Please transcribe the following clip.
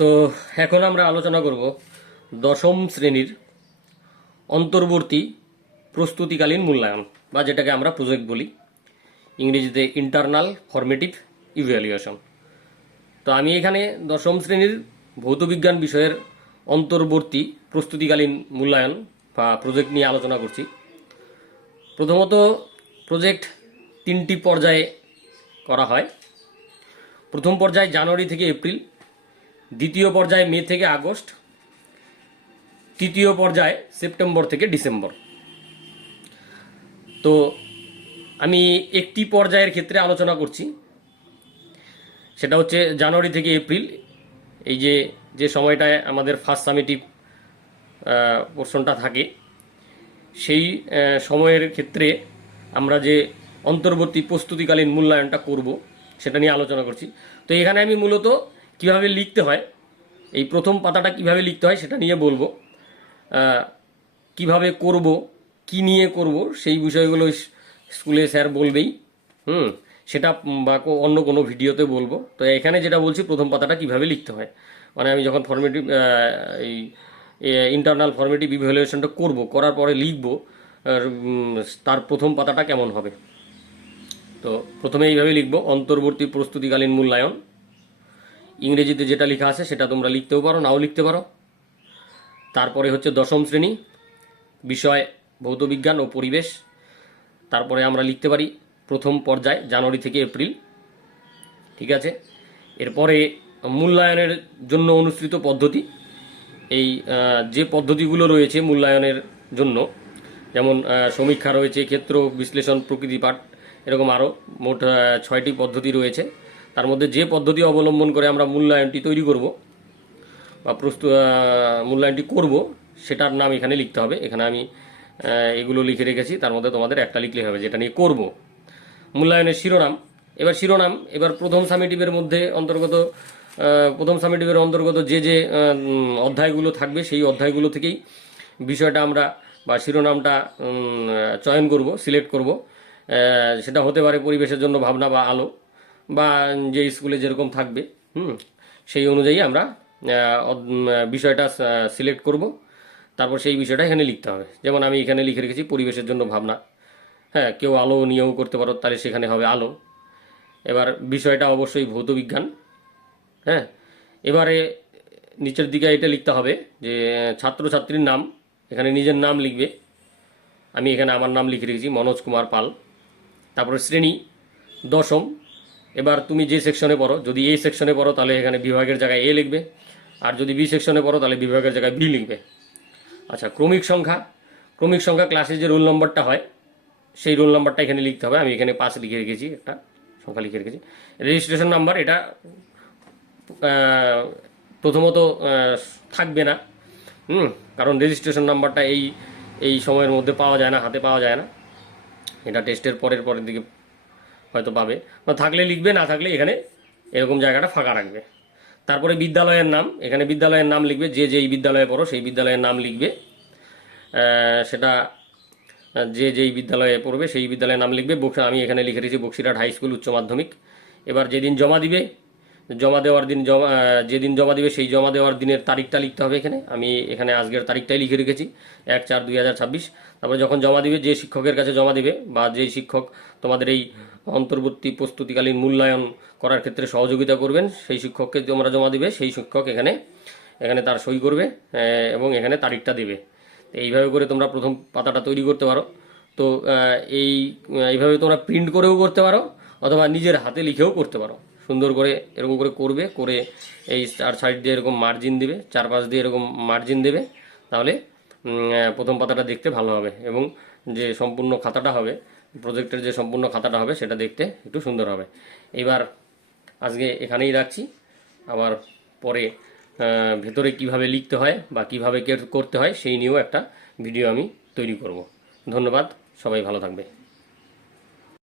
তো এখন আমরা আলোচনা করব দশম শ্রেণীর অন্তর্বর্তী প্রস্তুতিকালীন মূল্যায়ন বা যেটাকে আমরা প্রজেক্ট বলি, ইংরেজিতে ইন্টারনাল ফরমেটিভ ইভ্যালুয়েশন। তো আমি এখানে দশম শ্রেণীর ভৌতবিজ্ঞান বিষয়ের অন্তর্বর্তী প্রস্তুতিকালীন মূল্যায়ন বা প্রজেক্ট নিয়ে আলোচনা করছি। প্রথমত প্রজেক্ট তিনটি পর্যায়ে করা হয়। প্রথম পর্যায়ে জানুয়ারি থেকে এপ্রিল, দ্বিতীয় পর্যায়ে মে থেকে আগস্ট, তৃতীয় পর্যায়ে সেপ্টেম্বর থেকে ডিসেম্বর। তো আমি একটি পর্যায়ের ক্ষেত্রে আলোচনা করছি, সেটা হচ্ছে জানুয়ারি থেকে এপ্রিল। এই যে যে সময়টায় আমাদের ফার্স্ট সামেটিভ পোর্শনটা থাকে, সেই সময়ের ক্ষেত্রে আমরা যে অন্তর্বর্তী প্রস্তুতিকালীন মূল্যায়নটা করব সেটা নিয়ে আলোচনা করছি। তো এখানে আমি মূলত কিভাবে লিখতে হয়, এই প্রথম পাতাটা কিভাবে লিখতে হয় সেটা নিয়ে বলবো। কিভাবে করব, কি নিয়ে করব সেই বিষয়গুলো স্কুলে স্যার বলবেই, সেটা বা অন্য কোনো ভিডিওতে বলবো। তো এখানে যেটা বলছি, প্রথম পাতাটা কিভাবে লিখতে হয়, মানে আমি যখন ফর্মেটিভ এই ইন্টারনাল ফর্মেটিভ ইভ্যালুয়েশনটা করব, করার পরে লিখব, তার প্রথম পাতাটা কেমন হবে। তো প্রথমে এইভাবে লিখব, অন্তর্বর্তী প্রস্তুতিকালীন মূল্যায়ন। ইংরেজিতে যেটা লেখা আছে সেটা তোমরা লিখতেও পারো, নাও লিখতে পারো। তারপরে হচ্ছে দশম শ্রেণী, বিষয় ভৌতবিজ্ঞান ও পরিবেশ। তারপরে আমরা লিখতে পারি প্রথম পর্যায় জানুয়ারি থেকে এপ্রিল, ঠিক আছে। এরপরে মূল্যায়নের জন্য অনুসৃত পদ্ধতি, এই যে পদ্ধতিগুলো রয়েছে মূল্যায়নের জন্য, যেমন সমীক্ষা রয়েছে, ক্ষেত্র বিশ্লেষণ, প্রকৃতিপাঠ, এরকম আরও মোট 6টি পদ্ধতি রয়েছে। তার মধ্যে যে পদ্ধতি অবলম্বন করে আমরা মূল্যায়নটি তৈরি করব বা মূল্যায়নটি করব, সেটার নাম এখানে লিখতে হবে। এখানে আমি এগুলো লিখে রেখেছি, তার মধ্যে তোমাদের একটা লিখলে হবে যেটা নিয়ে করব। মূল্যায়নের শিরোনাম, এবার প্রথম সামেটিভের মধ্যে অন্তর্গত, প্রথম সামেটিভের অন্তর্গত যে যে অধ্যায়গুলো থাকবে সেই অধ্যায়গুলো থেকেই বিষয়টা আমরা বা শিরোনামটা চয়ন করব, সিলেক্ট করব। সেটা হতে পারে পরিবেশের জন্য ভাবনা বা আলো, বা যে স্কুলে যেরকম থাকবে সেই অনুযায়ী আমরা বিষয়টা সিলেক্ট করব। তারপর সেই বিষয়টা এখানে লিখতে হবে। যেমন আমি এখানে লিখে রেখেছি পরিবেশের জন্য ভাবনা। হ্যাঁ, কেউ আলো নিয়েও করতে পারো, তাহলে সেখানে হবে আলো। এবার বিষয়টা অবশ্যই ভৌতবিজ্ঞান। হ্যাঁ, এবারে নিচের দিকে এটা লিখতে হবে যে ছাত্রছাত্রীর নাম, এখানে নিজের নাম লিখবে। আমি এখানে আমার নাম লিখে রেখেছি, মনোজ কুমার পাল। তারপরে শ্রেণী দশম। এবার তুমি যে সেকশনে পড়ো, যদি এ সেকশনে পড়ো তাহলে এখানে বিভাগের জায়গায় এ লিখবে, আর যদি বি সেকশনে পড়ো তাহলে বিভাগের জায়গায় বি লিখবে। আচ্ছা, ক্রমিক সংখ্যা ক্লাসে যে রোল নম্বরটা হয় সেই রোল নাম্বারটা এখানে লিখতে হবে। আমি এখানে 5 লিখে রেখেছি, একটা সংখ্যা লিখে রেখেছি। রেজিস্ট্রেশন নাম্বার, এটা প্রথমত থাকবে না, কারণ রেজিস্ট্রেশন নাম্বারটা এই সময়ের মধ্যে পাওয়া যায় না, হাতে পাওয়া যায় না। এটা টেস্টের পরের দিকে হয়তো পাবে, বা থাকলে লিখবে, না থাকলে এখানে এরকম জায়গাটা ফাঁকা রাখবে। তারপরে বিদ্যালয়ের নাম, এখানে বিদ্যালয়ের নাম লিখবে, যে যেই বিদ্যালয়ে পড়ো সেই বিদ্যালয়ের নাম লিখবে। সেটা যে যেই বিদ্যালয়ে পড়বে সেই বিদ্যালয়ের নাম লিখবে। আমি এখানে লিখে রেখেছি বক্সিরহাট হাই স্কুল উচ্চ মাধ্যমিক। এবার যেদিন জমা দিবে, যেদিন জমা দিবে সেই জমা দেওয়ার দিনের তারিখটা লিখতে হবে এখানে। আমি এখানে আজকের তারিখটাই লিখে রেখেছি, 1/4/2026। তারপরে যখন জমা দিবে, যে শিক্ষকের কাছে জমা দিবে বা যেই শিক্ষক তোমাদের এই অন্তর্বর্তী প্রস্তুতিকালীন মূল্যায়ন করার ক্ষেত্রে সহযোগিতা করবেন, সেই শিক্ষককে তোমরা জমা দিবে, সেই শিক্ষক এখানে তার সই করবে এবং এখানে তারিখটা দেবে। এইভাবে করে তোমরা প্রথম পাতাটা তৈরি করতে পারো। তো এইভাবে তোমরা প্রিন্ট করেও করতে পারো, অথবা নিজের হাতে লিখেও করতে পারো। সুন্দর করে এরকম করে করবে, করে এই 4 সাইড দিয়ে এরকম মার্জিন দেবে, 4-5 দিয়ে এরকম মার্জিন দেবে, তাহলে প্রথম পাতাটা দেখতে ভালো হবে এবং যে সম্পূর্ণ খাতাটা হবে, প্রজেক্টের যে সম্পূর্ণ খাতাটা হবে সেটা দেখতে একটু সুন্দর হবে। এবার আজকে এখানেই রাখছি, আবার পরে ভেতরে কিভাবে লিখতে হয় বা কিভাবে করতে হয় সেই নিয়েও একটা ভিডিও আমি তৈরি করব। ধন্যবাদ, সবাই ভালো থাকবে।